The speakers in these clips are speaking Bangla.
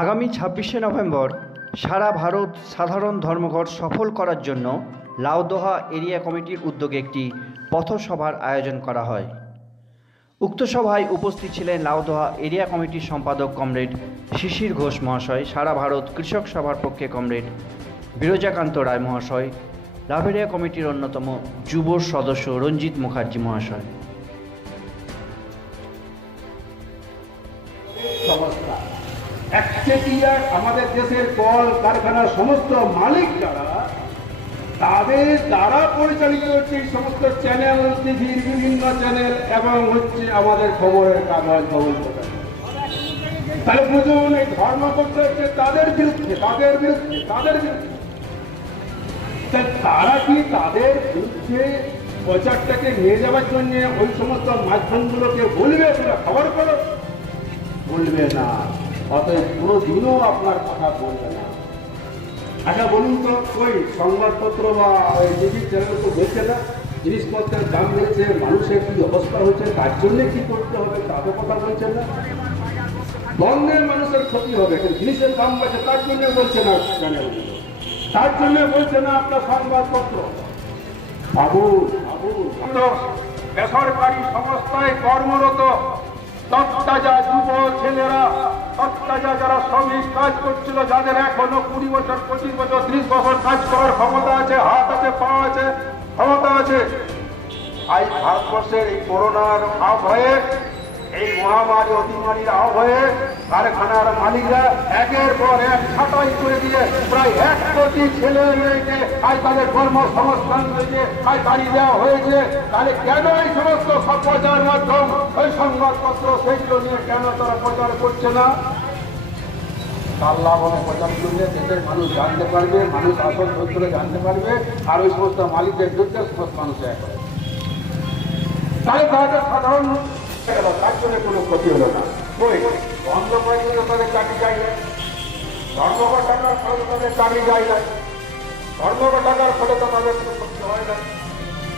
আগামী ছাব্বিশে নভেম্বর সারা ভারত সাধারণ ধর্মঘট সফল করার জন্য লাউদোহা এরিয়া কমিটির উদ্যোগে একটি পথসভার আয়োজন করা হয়। উক্ত সভায় উপস্থিত ছিলেন লাউদোহা এরিয়া কমিটির সম্পাদক কমরেড শিশির ঘোষ মহাশয়, সারা ভারত কৃষক সভার পক্ষে কমরেড বিরজাকান্ত রায় মহাশয়, লাভেরিয়া কমিটির অন্যতম যুব সদস্য রঞ্জিত মুখার্জি মহাশয়। আমাদের দেশের কল, কারখানার সমস্ত মালিক যারা, তাদের দ্বারা পরিচালিত হচ্ছে এই সমস্ত চ্যানেল টিভির বিভিন্ন চ্যানেল এবং হচ্ছে আমাদের খবরের কাগজ খবর তাহলে বুঝুন, এই ধর্ম করতে হচ্ছে তাদের বিরুদ্ধে তাদের বিরুদ্ধে তাদের বিরুদ্ধে। তারা কি তাদের বিরুদ্ধে প্রচারটাকে নিয়ে যাওয়ার জন্য ওই সমস্ত মাধ্যমগুলোকে বলবে তোরা খবর করো বলবে না। অতএব কোনো দিনও আপনার কথা বলবে না। আচ্ছা বলুন তো, ওই সংবাদপত্র বা ওই টিভি চ্যানেল তো বলছে না, জিনিসপত্রের দাম বেড়েছে মানুষের কি অবস্থা হচ্ছে, তার জন্য কি করতে হবে তাদের কথা বলছেন না। বন্ধের মানুষের ক্ষতি হবে, কিন্তু জিনিসের দাম বাড়ছে, তার জন্য বলছে না চ্যানেলগুলো তার জন্য বলছে না আপনার সংবাদপত্র। ভাবুন তো বেসরকারি সংস্থায় কর্মরত তত্তাজা যুব ছেলেরা তত্তাজা যারা শ্রমিক কাজ করছিল, যাদের এখনও কুড়ি বছর, পঁচিশ বছর, ত্রিশ বছর কাজ করার ক্ষমতা আছে, হাত আছে, পা আছে, ক্ষমতা আছে। আজ ভারতবর্ষের এই করোনার আবহে, এই মহামারী অতিমারীর আবহে, কারখানার মালিকরা একের পর এক ছাঁটাই করে দিয়ে প্রায় এক কোটি ছেলে মেয়েকে আজ তাদের কর্মসংস্থান থেকে আজ দাঁড়িয়ে দেওয়া হয়েছে। তাহলে কেন এই সমস্ত সব প্রচার মাধ্যম ওই সংবাদপত্র সেগুলো নিয়ে কেন তারা প্রচার করছে না? আল্লাহ বলে প্রচার করলে দেশের মানুষ জানতে পারবে, মানুষ আসল তথ্যটা জানতে পারবে, আর ওই সমস্ত মালিকদের বিরুদ্ধে সমস্ত মানুষ এক হবে। তাই তাদের সাধারণ তার জন্য কোনো ক্ষতি হলো না। ওই বন্ধ করে তাদের চাকরি যায় না। ধর্মঘট টাকার ফলে তাদের চাকরি যায় না। ফলে তো তাদের কোনো ক্ষতি হয় না।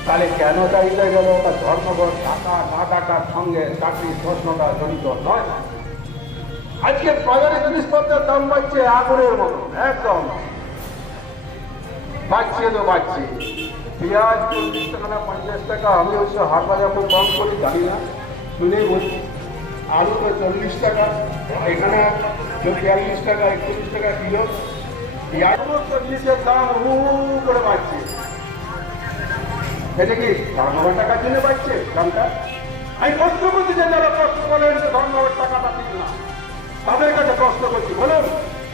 তাহলে কেন চাকরিটা গেল? তার ধর্মঘট টাকা না টাকার সঙ্গে চাকরির প্রশ্নটা জড়িত নয়। আজকে বাজারে জিনিসপত্রের দাম বাড়ছে আগুনের মতো, একদম। বাড়ছে তো বাড়ছে। পেঁয়াজ চল্লিশ টাকা না পঞ্চাশ টাকা, আমি অবশ্য হাট বাজার খুব কম করি, জানি না। শুনেই বলছি, আলু তো চল্লিশ টাকা এখানে বিয়াল্লিশ টাকা, একচল্লিশ টাকা কিলো। পেঁয়াজ জিনিসের দাম হু করে বাড়ছে। এটা কি ধর্মঘট টাকার জন্য বাড়ছে দামটা আমি প্রশ্ন করছি যে যারা প্রশ্ন করেন যে ধর্মঘট টাকাটা ঠিক না, তাদের কাছে প্রশ্ন করছি, বলুন,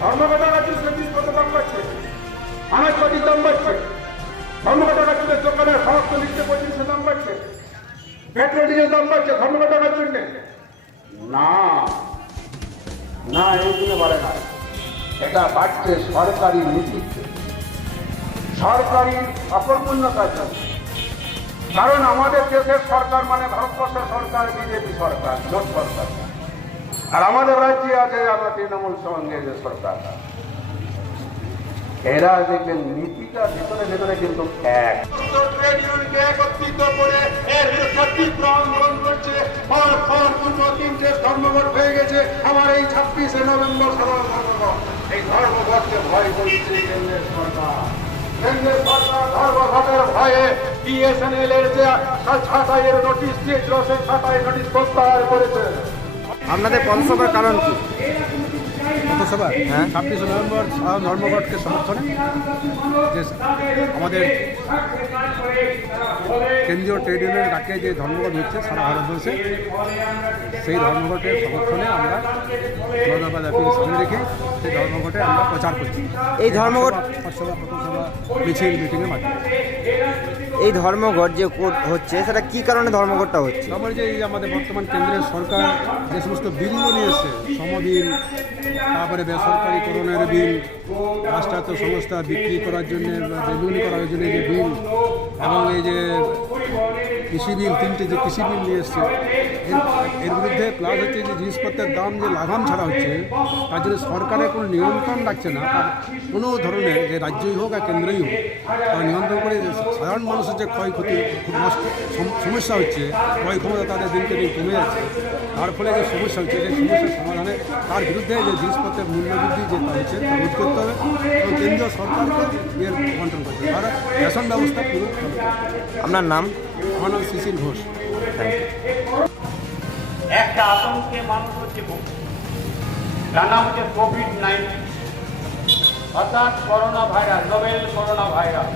ধর্মঘট টাকার জন্য জিনিসপত্র দাম বাড়ছে আনাজপাতির দাম বাড়ছে। ধর্মঘট টাকার জন্য দোকানের সমস্ত নিত্য পঁচিশের দাম বাড়ছে। পেট্রোল, ডিজেল দাম বাড়ছে, ধর্মঘট টাকার জন্য। না না, এই জন্য বলে না। এটা বাড়ছে সরকারি নীতিতে। সরকারি অকর্মণ্যতার জন্য। কারণ আমাদের দেশের সরকার মানে ভারতবর্ষের সরকার, বিজেপি সরকার, জোট সরকার। আর আমাদের রাজ্যে আছে আমরা তৃণমূল সঙ্গে যে সরকার। এরা দেখবেন নীতিটা ভেতরে ভেতরে কিন্তু এক। করছে। তিনটে এই ছাব্বিশে নভেম্বর এই ভয় করছে ধর্মঘটের ভয়ে বিএসএনএল এর যে ছাঁটাইয়ের নোটিশ দিয়েছিল সেই ছাঁটাই নোটিশ প্রত্যাহার করেছে। আপনাদের পথসভার কারণ কি? পথসভা হ্যাঁ। ছাব্বিশে নভেম্বর সাধারণ ধর্মঘটকে সমর্থনে যে আমাদের কেন্দ্রীয় ট্রেড ইউনিয়নের ডাকে যে ধর্মঘট হচ্ছে সারা ভারতবর্ষে সেই ধর্মঘটের সমর্থনে আমরা ধন্যবাদ সামনে রেখে সেই ধর্মঘটে আমরা প্রচার করছি। এই ধর্মঘট পথসভা পথসভা মিছিল মিটিংয়ের মাধ্যমে। এই ধর্মঘট যে হচ্ছে, সেটা কি কারণে ধর্মঘটটা হচ্ছে? তারপরে যে আমাদের বর্তমান কেন্দ্রের সরকার যে সমস্ত বিলগুলো নিয়েছে, সমবিল, তারপরে বেসরকারিকরণের বিল, রাষ্ট্রায়ত্ত সংস্থা বিক্রি করার জন্য বেগুনি করার জন্য যে বিল, এবং এই যে কৃষি বিল, তিনটে যে কৃষি বিল নিয়ে এসছে, এর বিরুদ্ধে প্লাস হচ্ছে যে জিনিসপত্রের দাম যে লাগাম ছাড়া হচ্ছে, তার জন্য সরকারের কোনো নিয়ন্ত্রণ রাখছে না, তার কোনো ধরনের যে রাজ্যই হোক আর কেন্দ্রই হোক, তারা নিয়ন্ত্রণ করে সাধারণ মানুষের যে ক্ষয়ক্ষতি, খুব নষ্ট সমস্যা হচ্ছে, ক্রয় ক্ষমতা তাদের দিনকে দিন কমে যাচ্ছে, তার ফলে যে সমস্যা হচ্ছে, সেই সমস্যার সমাধানে তার বিরুদ্ধে যে জিনিসপত্রের মূল্য বৃদ্ধি যে হচ্ছে, তা রোধ করতে হবে এবং কেন্দ্রীয় সরকারকে এর কন্ট্রোল করতে হবে আর রেশন ব্যবস্থা পুরো। আপনার নাম আমার নাম শিশির ঘোষ। একটা আতঙ্কে মানুষ হচ্ছে হচ্ছে কোভিড নাইন্টিন অর্থাৎ করোনা ভাইরাস করোনা ভাইরাস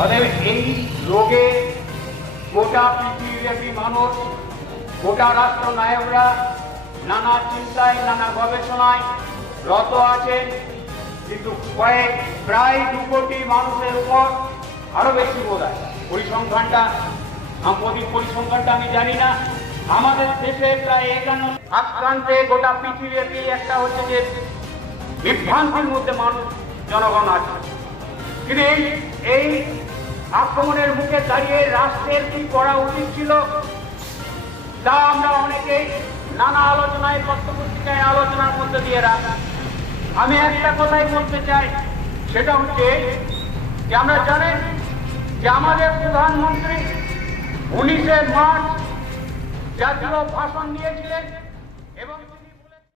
অতএব এই রোগে গোটা পৃথিবীব্যাপী মানুষ, গোটা রাষ্ট্র নায়করা নানা চিন্তায়, নানা গবেষণায় রত আছেন। কিন্তু কয়েক, প্রায় দু কোটি মানুষের উপর আরও বেশি বোধ হয়। পরিসংখ্যানটা, সাম্প্রতিক পরিসংখ্যানটা আমি জানি না। আমাদের দেশে প্রায় একান্ন আক্রান্তে গোটা পৃথিবীব্যাপী একটা হচ্ছে যে বিভ্রান্তির মধ্যে মানুষ, জনগণ আছে। কিন্তু এই এই আক্রমণের মুখে দাঁড়িয়ে রাষ্ট্রের কি করা উচিত ছিল, তা আমরা অনেকেই নানা আলোচনায়, পত্রপত্রিকায় আলোচনার মধ্যে দিয়ে রাখা। আমি একটা কথাই বলতে চাই, সেটা হচ্ছে যে আমরা জানেন যে আমাদের প্রধানমন্ত্রী উনিশে মার্চ জাতীয় ভাষণ দিয়েছিলেন। এবং